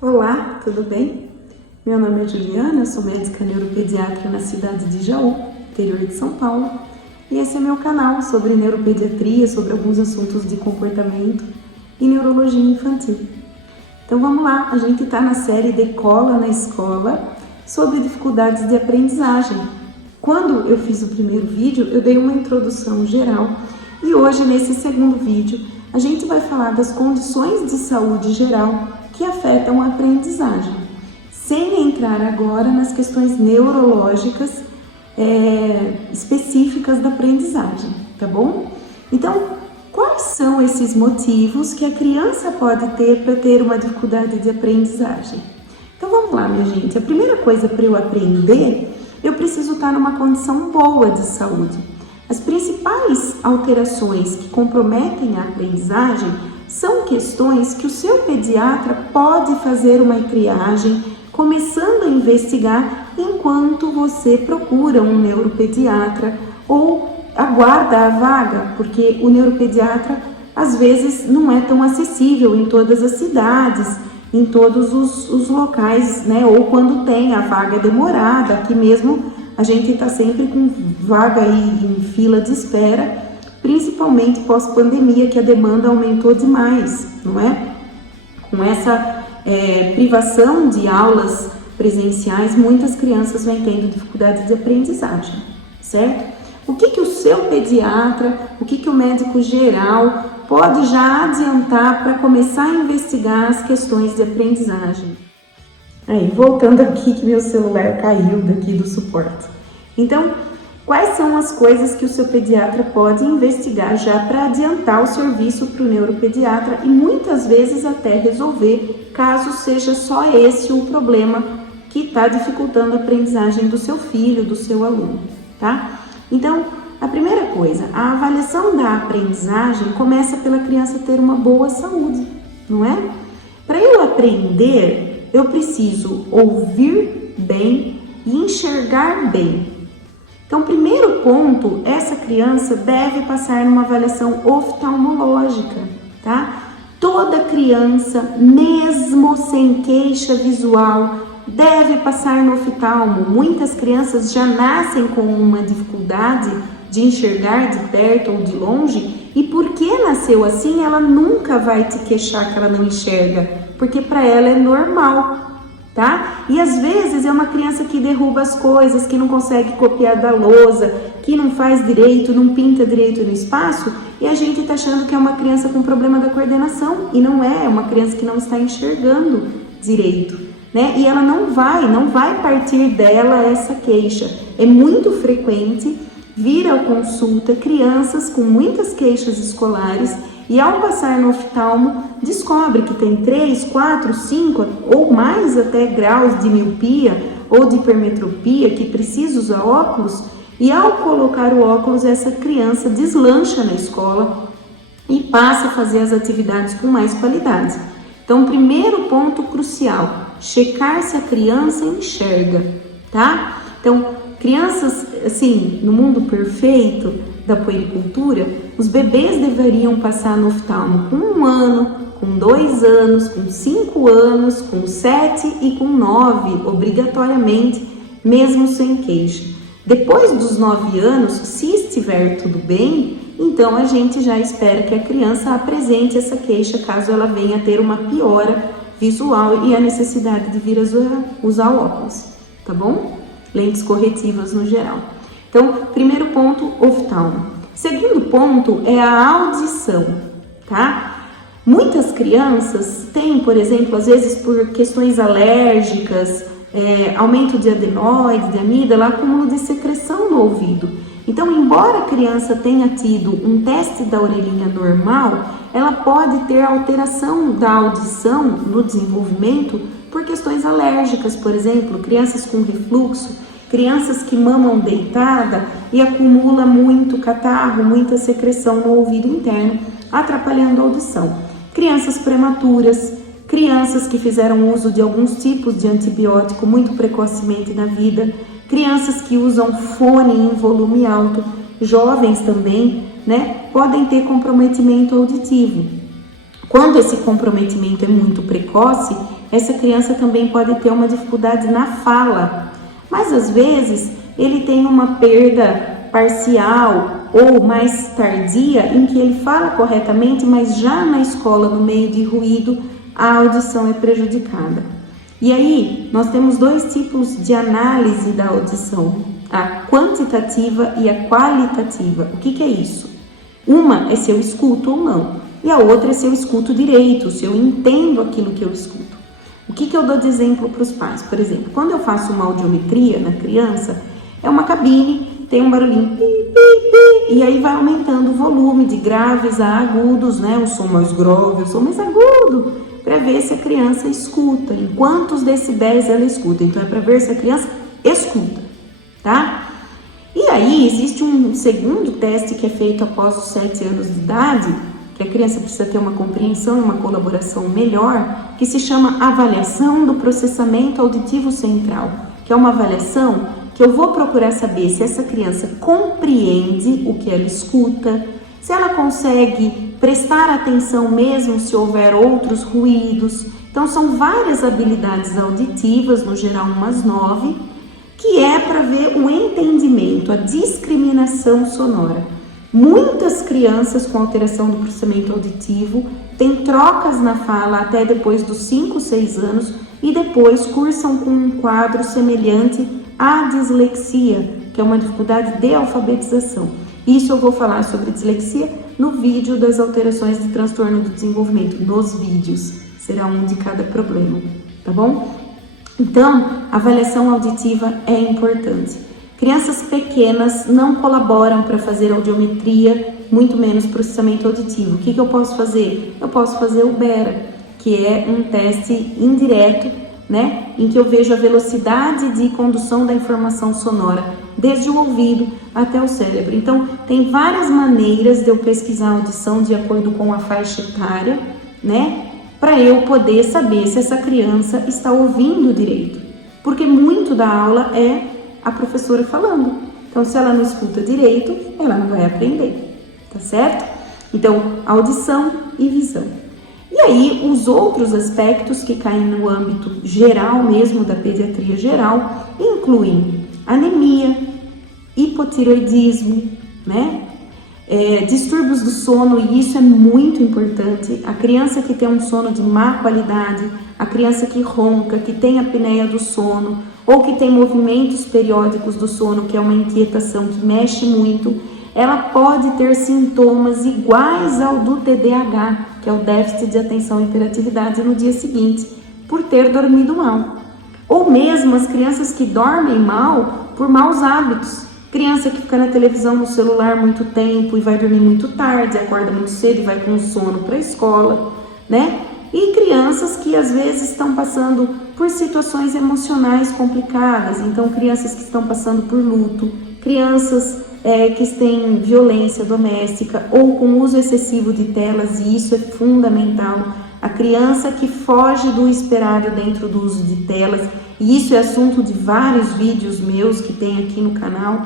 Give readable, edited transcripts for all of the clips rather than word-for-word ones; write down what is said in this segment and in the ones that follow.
Olá, tudo bem? Meu nome é Juliana, eu sou médica neuropediatra na cidade de Jaú, interior de São Paulo, e esse é meu canal sobre neuropediatria, sobre alguns assuntos de comportamento e neurologia infantil. Então vamos lá, a gente está na série Decola na Escola sobre dificuldades de aprendizagem. Quando eu fiz o primeiro vídeo, eu dei uma introdução geral e hoje, nesse segundo vídeo, a gente vai falar das condições de saúde geral que afetam a aprendizagem, sem entrar agora nas questões neurológicas específicas da aprendizagem, tá bom? Então, quais são esses motivos que a criança pode ter para ter uma dificuldade de aprendizagem? Então vamos lá, minha gente. A primeira coisa para eu aprender, eu preciso estar numa condição boa de saúde. As principais alterações que comprometem a aprendizagem são questões que o seu pediatra pode fazer uma triagem, começando a investigar enquanto você procura um neuropediatra ou aguarda a vaga, porque o neuropediatra às vezes não é tão acessível em todas as cidades, em todos os locais, né? Ou quando tem a vaga demorada, aqui mesmo a gente está sempre com vaga aí em fila de espera, principalmente pós-pandemia, que a demanda aumentou demais, não é? Com essa privação de aulas presenciais, muitas crianças vêm tendo dificuldade de aprendizagem, certo? O que o seu pediatra, o que o médico geral pode já adiantar para começar a investigar as questões de aprendizagem? Aí, voltando aqui que meu celular caiu daqui do suporte. Então, quais são as coisas que o seu pediatra pode investigar já para adiantar o serviço para o neuropediatra e muitas vezes até resolver, caso seja só esse o problema que está dificultando a aprendizagem do seu filho, do seu aluno, tá? Então, a primeira coisa, a avaliação da aprendizagem começa pela criança ter uma boa saúde, não é? Para eu aprender, eu preciso ouvir bem e enxergar bem. Então, primeiro ponto, essa criança deve passar numa avaliação oftalmológica, tá? Toda criança, mesmo sem queixa visual, deve passar no oftalmo. Muitas crianças já nascem com uma dificuldade de enxergar de perto ou de longe, e porque nasceu assim, ela nunca vai te queixar que ela não enxerga, porque para ela é normal. Tá? E às vezes é uma criança que derruba as coisas, que não consegue copiar da lousa, que não faz direito, não pinta direito no espaço, e a gente tá achando que é uma criança com problema da coordenação, e não é uma criança que não está enxergando direito, né? E ela não vai partir dela essa queixa. É muito frequente vir à consulta crianças com muitas queixas escolares e ao passar no oftalmo descobre que tem 3, 4, 5 ou mais até graus de miopia ou de hipermetropia, que precisa usar óculos, e ao colocar o óculos essa criança deslancha na escola e passa a fazer as atividades com mais qualidade. Então, primeiro ponto crucial, checar se a criança enxerga, tá? Então, crianças, assim, no mundo perfeito da puericultura, os bebês deveriam passar no oftalmo com 1 ano, com 2 anos, com 5 anos, com 7 e com 9, obrigatoriamente, mesmo sem queixa. Depois dos 9 anos, se estiver tudo bem, então a gente já espera que a criança apresente essa queixa caso ela venha a ter uma piora visual e a necessidade de vir a usar óculos, tá bom? Lentes corretivas no geral. Então, primeiro ponto, oftalmo. Segundo ponto é a audição, tá? Muitas crianças têm, por exemplo, às vezes por questões alérgicas, aumento de adenoide, de amígdala, acúmulo de secreção no ouvido. Então, embora a criança tenha tido um teste da orelhinha normal, ela pode ter alteração da audição no desenvolvimento por questões alérgicas, por exemplo, crianças com refluxo, crianças que mamam deitada e acumula muito catarro, muita secreção no ouvido interno, atrapalhando a audição. Crianças prematuras, crianças que fizeram uso de alguns tipos de antibiótico muito precocemente na vida, crianças que usam fone em volume alto, jovens também, né, podem ter comprometimento auditivo. Quando esse comprometimento é muito precoce, essa criança também pode ter uma dificuldade na fala, mas às vezes ele tem uma perda parcial ou mais tardia em que ele fala corretamente, mas já na escola, no meio de ruído, a audição é prejudicada. E aí, nós temos dois tipos de análise da audição, a quantitativa e a qualitativa. O que é isso? Uma é se eu escuto ou não, e a outra é se eu escuto direito, se eu entendo aquilo que eu escuto. O que eu dou de exemplo para os pais? Por exemplo, quando eu faço uma audiometria na criança, é uma cabine, tem um barulhinho, pi, pi, pi, e aí vai aumentando o volume de graves a agudos, né? O som mais grave, o som mais agudo, para ver se a criança escuta, em quantos decibéis ela escuta. Então é para ver se a criança escuta, tá? E aí existe um segundo teste que é feito após os 7 anos de idade, que a criança precisa ter uma compreensão e uma colaboração melhor, que se chama avaliação do processamento auditivo central, que é uma avaliação que eu vou procurar saber se essa criança compreende o que ela escuta, se ela consegue prestar atenção mesmo se houver outros ruídos. Então são várias habilidades auditivas, no geral umas 9, que é para ver o entendimento, a discriminação sonora. Muitas crianças com alteração do processamento auditivo têm trocas na fala até depois dos 5, 6 anos e depois cursam com um quadro semelhante à dislexia, que é uma dificuldade de alfabetização. Isso eu vou falar sobre dislexia no vídeo das alterações de transtorno do desenvolvimento, nos vídeos. Será um de cada problema, tá bom? Então, a avaliação auditiva é importante. Crianças pequenas não colaboram para fazer audiometria, muito menos processamento auditivo. O que eu posso fazer? Eu posso fazer o BERA, que é um teste indireto, né, em que eu vejo a velocidade de condução da informação sonora, desde o ouvido até o cérebro. Então, tem várias maneiras de eu pesquisar a audição de acordo com a faixa etária, né, para eu poder saber se essa criança está ouvindo direito. Porque muito da aula é a professora falando. Então, se ela não escuta direito, ela não vai aprender, tá certo? Então, audição e visão. E aí, os outros aspectos que caem no âmbito geral mesmo, da pediatria geral, incluem anemia, hipotireoidismo, né? Distúrbios do sono, e isso é muito importante. A criança que tem um sono de má qualidade, a criança que ronca, que tem apneia do sono, ou que tem movimentos periódicos do sono, que é uma inquietação que mexe muito, ela pode ter sintomas iguais ao do TDAH, que é o déficit de atenção e hiperatividade, no dia seguinte, por ter dormido mal. Ou mesmo as crianças que dormem mal por maus hábitos. Criança que fica na televisão, no celular muito tempo e vai dormir muito tarde, acorda muito cedo e vai com sono para a escola, né? E crianças que às vezes estão passando por situações emocionais complicadas, então crianças que estão passando por luto, crianças que têm violência doméstica ou com uso excessivo de telas, e isso é fundamental. A criança que foge do esperado dentro do uso de telas, e isso é assunto de vários vídeos meus que tem aqui no canal,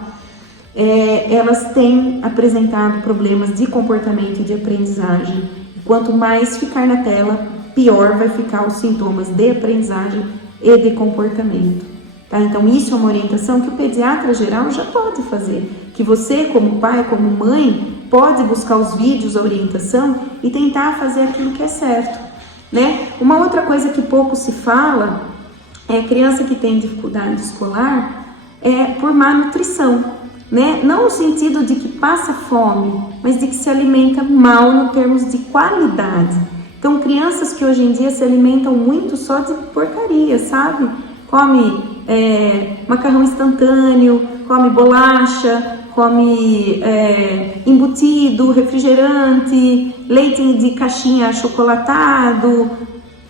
elas têm apresentado problemas de comportamento e de aprendizagem. Quanto mais ficar na tela, pior vai ficar os sintomas de aprendizagem e de comportamento. Tá? Então, isso é uma orientação que o pediatra geral já pode fazer, que você, como pai, como mãe, pode buscar os vídeos, a orientação e tentar fazer aquilo que é certo, né? Uma outra coisa que pouco se fala é a criança que tem dificuldade escolar por má nutrição, né? Não no sentido de que passa fome, mas de que se alimenta mal no termos de qualidade. Então, crianças que hoje em dia se alimentam muito só de porcaria, sabe? Come macarrão instantâneo, come bolacha, come embutido, refrigerante, leite de caixinha achocolatado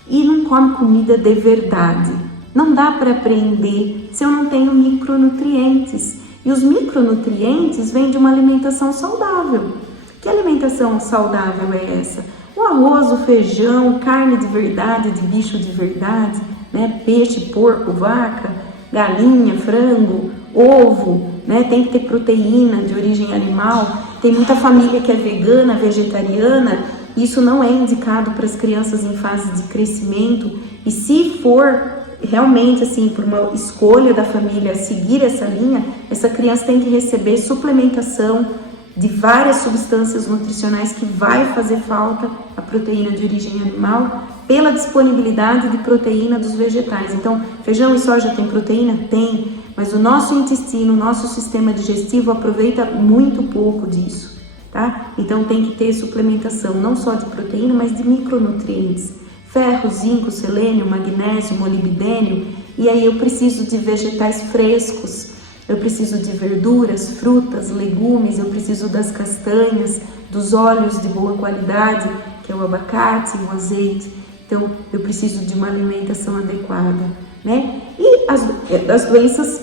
e não come comida de verdade. Não dá para aprender se eu não tenho micronutrientes. E os micronutrientes vêm de uma alimentação saudável. Que alimentação saudável é essa? O arroz, o feijão, carne de verdade, de bicho de verdade, né? Peixe, porco, vaca, galinha, frango, ovo, né? Tem que ter proteína de origem animal. Tem muita família que é vegana, vegetariana Isso não é indicado para as crianças em fase de crescimento, e se for realmente assim, por uma escolha da família seguir essa linha, essa criança tem que receber suplementação de várias substâncias nutricionais que vai fazer falta a proteína de origem animal pela disponibilidade de proteína dos vegetais. Então, feijão e soja tem proteína? Tem, mas o nosso intestino, o nosso sistema digestivo aproveita muito pouco disso, tá? Então tem que ter suplementação não só de proteína, mas de micronutrientes. Ferro, zinco, selênio, magnésio, molibdênio, e aí eu preciso de vegetais frescos, eu preciso de verduras, frutas, legumes, eu preciso das castanhas, dos óleos de boa qualidade, que é o abacate, o azeite. Então eu preciso de uma alimentação adequada, né? E as doenças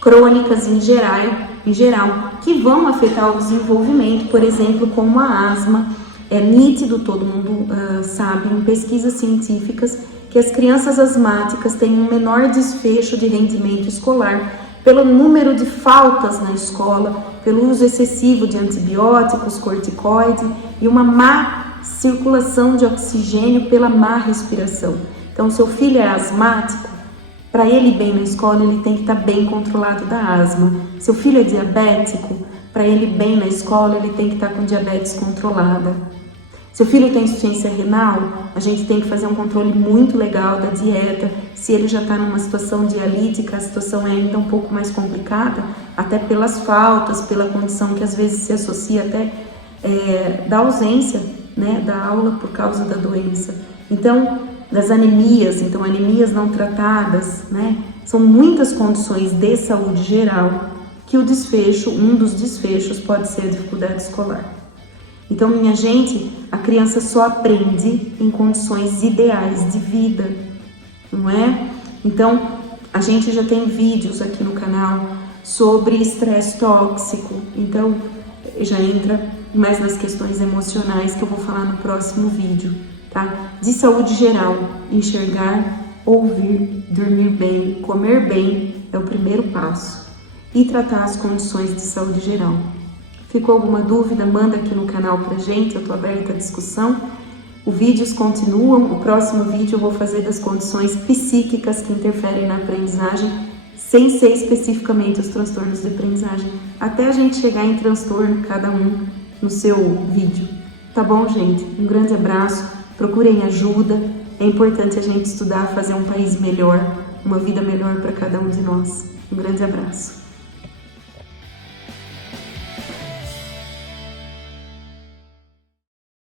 crônicas em geral, que vão afetar o desenvolvimento, por exemplo, como a asma. É nítido, todo mundo sabe, em pesquisas científicas, que as crianças asmáticas têm um menor desfecho de rendimento escolar pelo número de faltas na escola, pelo uso excessivo de antibióticos, corticoide e uma má circulação de oxigênio pela má respiração. Então, seu filho é asmático, para ele ir bem na escola, ele tem que estar bem controlado da asma. Seu filho é diabético, para ele ir bem na escola, ele tem que estar com diabetes controlada. Seu filho tem insuficiência renal, a gente tem que fazer um controle muito legal da dieta. Se ele já está numa situação dialítica, a situação é ainda um pouco mais complicada, até pelas faltas, pela condição que às vezes se associa até da ausência, né, da aula por causa da doença. Então, das anemias, então anemias não tratadas, né, são muitas condições de saúde geral que o desfecho, um dos desfechos pode ser a dificuldade escolar. Então, minha gente, a criança só aprende em condições ideais de vida, não é? Então, a gente já tem vídeos aqui no canal sobre estresse tóxico, então já entra mais nas questões emocionais que eu vou falar no próximo vídeo, tá? De saúde geral, enxergar, ouvir, dormir bem, comer bem é o primeiro passo, e tratar as condições de saúde geral. Ficou alguma dúvida? Manda aqui no canal pra gente, eu tô aberta à discussão. Os vídeos continuam, o próximo vídeo eu vou fazer das condições psíquicas que interferem na aprendizagem, sem ser especificamente os transtornos de aprendizagem, até a gente chegar em transtorno, cada um no seu vídeo. Tá bom, gente? Um grande abraço, procurem ajuda, é importante a gente estudar, fazer um país melhor, uma vida melhor para cada um de nós. Um grande abraço.